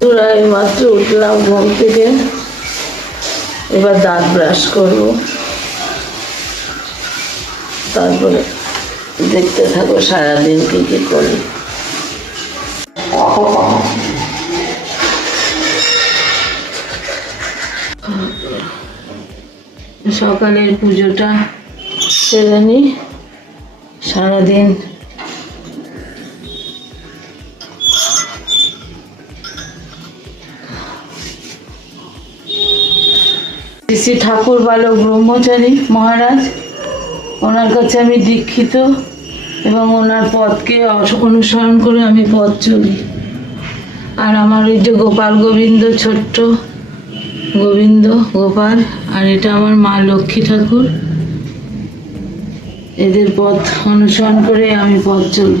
তোরা মাত্র উঠলাম ঘুম থেকে। এবার দাঁত ব্রাশ করব। তারপরে দেখতে থাকো সারাদিন কি কি করি। সকালের পুজোটা সেরে নিই সারাদিন শ্রী ঠাকুর বালক ব্রহ্মচারী মহারাজ, ওনার কাছে আমি দীক্ষিত এবং ওনার পথকে অনুসরণ করে আমি পথ চলি। আর আমার এই যে গোপাল গোবিন্দ, ছোট্ট গোবিন্দ গোপাল, আর এটা আমার মা লক্ষ্মী ঠাকুর, এদের পথ অনুসরণ করে আমি পথ চলি।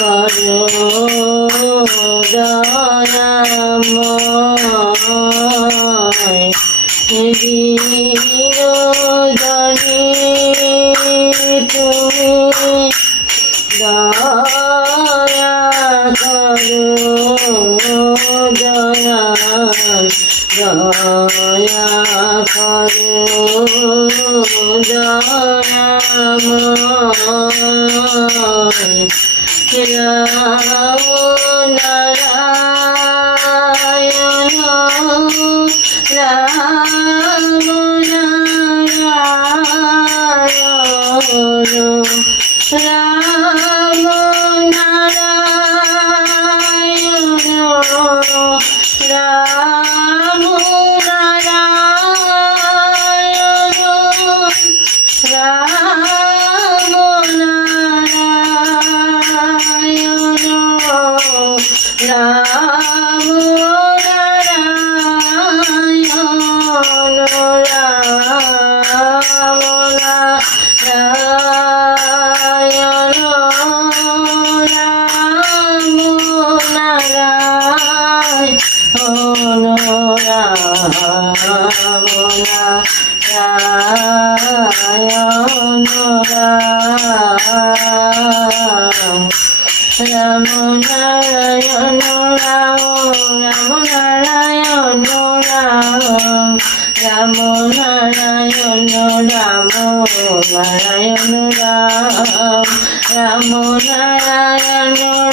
করো দয়াময় দীন তুমি দয়া করো দয়া দয়া করো দয়াময় রাম Ram Ram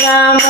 Ram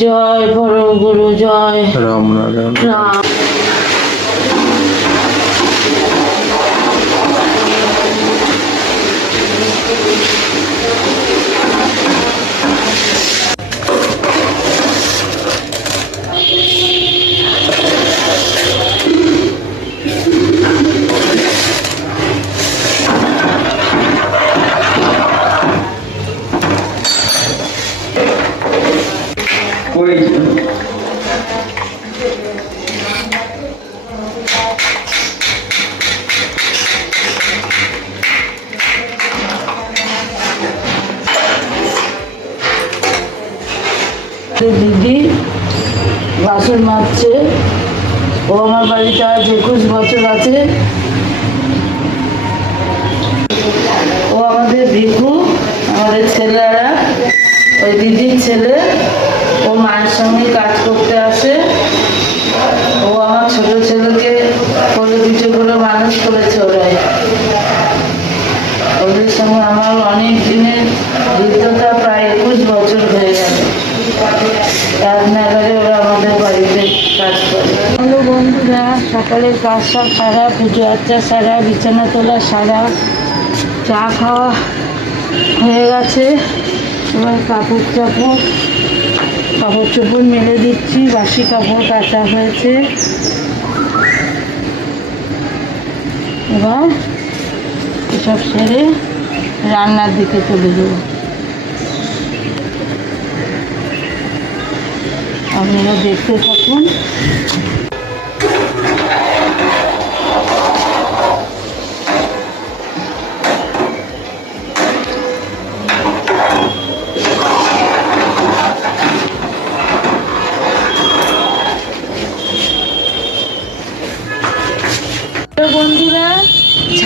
জয় পরম গুরু জয় রাম নারায়ণ। রাম। Okay. সকালের কাজ সব সারা, পুজো আচ্চা সারা, বিছানা তোলা সারা, চা খাওয়া হয়ে গেছে। এবার কাপড় চাপড়, কাপড় চোপড় মেলে দিচ্ছি, বাসি কাপড় কাচা হয়েছে। এবার এসব সেরে রান্নার দিকে চলে যাব। আপনারা দেখতে থাকুন।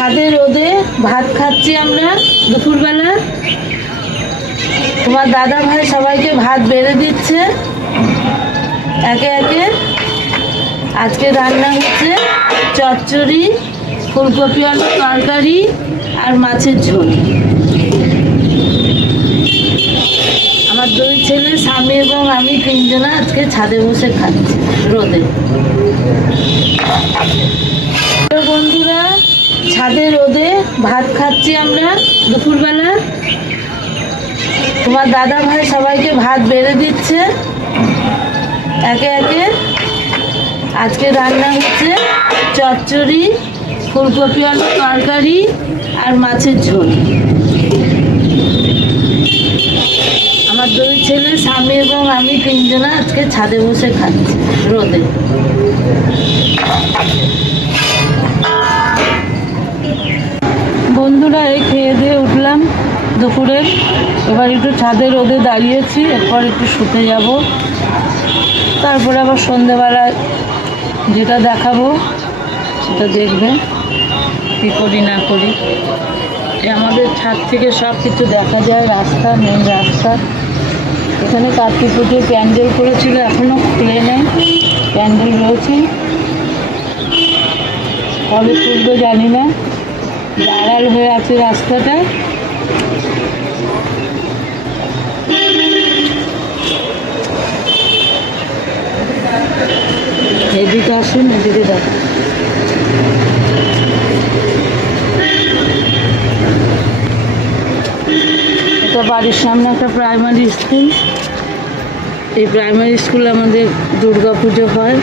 ছাদে রোদে ভাত খাচ্ছি আমরা দুপুরবেলা। তোমার দাদা ভাই সবাইকে ভাত বেড়ে দিচ্ছে। একে একে। আজকে রান্না হচ্ছে চচ্চড়ি, ফুলকপি আলু তরকারি আর মাছের ঝোল। আমার দুই ছেলে, স্বামী এবং আমি তিনজনা আজকে ছাদে বসে খাচ্ছি রোদে। ছাদে রোদে ভাত খাচ্ছি আমরা দুপুরবেলা। তোমার দাদা ভাই সবাইকে ভাত বেড়ে দিচ্ছে। একে একে। আজকে রান্না হচ্ছে চচ্চড়ি, ফুলকপি আলু তরকারি আর মাছের ঝোল। আমার দুই ছেলে, স্বামী এবং আমি তিনজনা আজকে ছাদে বসে খাচ্ছি রোদে। বন্ধুরা, এই খেয়ে দিয়ে উঠলাম দুপুরে। এবার একটু ছাদে রোদে দাঁড়িয়েছি, এরপর একটু শুতে যাব। তারপরে আবার সন্ধেবেলায় যেটা দেখাবো, সেটা দেখবে, কী করি না করি। আমাদের ছাদ থেকে সব কিছু দেখা যায়, রাস্তা মেন রাস্তা। এখানে কার্তিক পুজোর প্যান্ডেল করেছিল এখনও খুলে নেই প্যান্ডেল রয়েছে। কবে তুলবে জানি না। আড়াল হয়ে আছে রাস্তাটা। এদিকে আসুন, এদিকে দেখো এটা বাড়ির সামনে একটা প্রাইমারি স্কুল এই প্রাইমারি স্কুলে আমাদের দুর্গা পুজো হয়,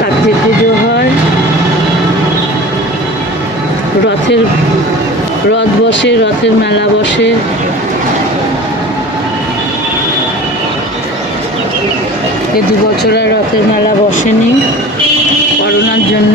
কার্তিক পুজো হয়। রথের, রথ বসে, রথের মেলা বসে। এ দু বছর আর রথের মেলা বসেনি, করোনার জন্য।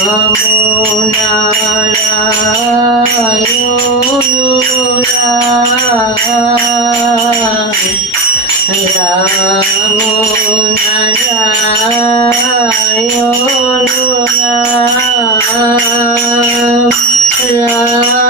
রাম নারায়ণ রাম রাম নারায়ণ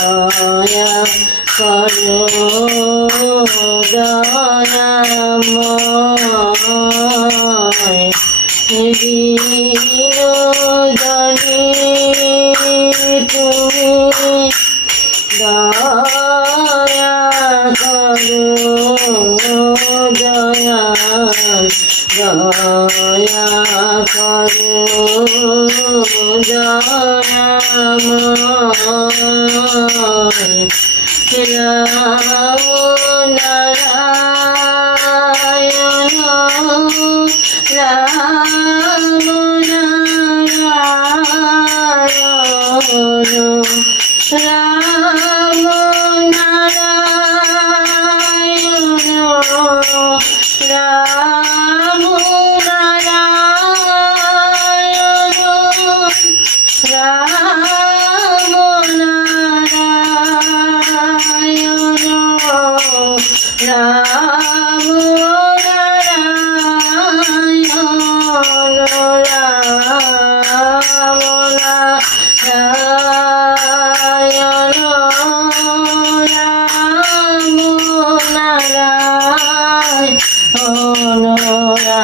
দয়া করো দয়াময় দীন জানা নারা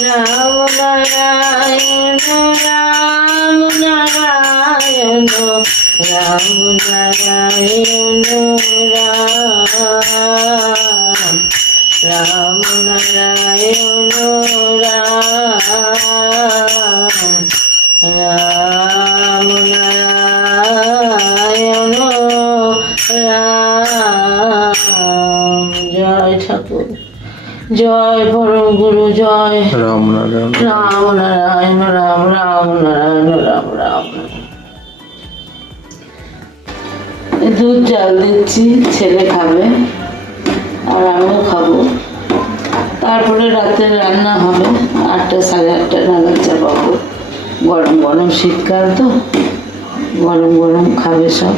রাম নারায়ণ রাম নারায়ণ রাম নারায়ণ রাম রাম নারায়ণ রাম রাম নারায়ণ রাম জয় ঠাকুর জয় পরম গুরু জয়। রাম নারায়ণ। রাম নারায়ণ রাম রাম নারায়ণ রাম রাম। দুধ চাল দিচ্ছি ছেলে খাবে আর আমিও খাব। তারপরে রাতে রান্না হবে আটটা সাড়ে আটটা নাগাদ চাপাবো গরম গরম শীতকাল তো গরম গরম খাবে সব।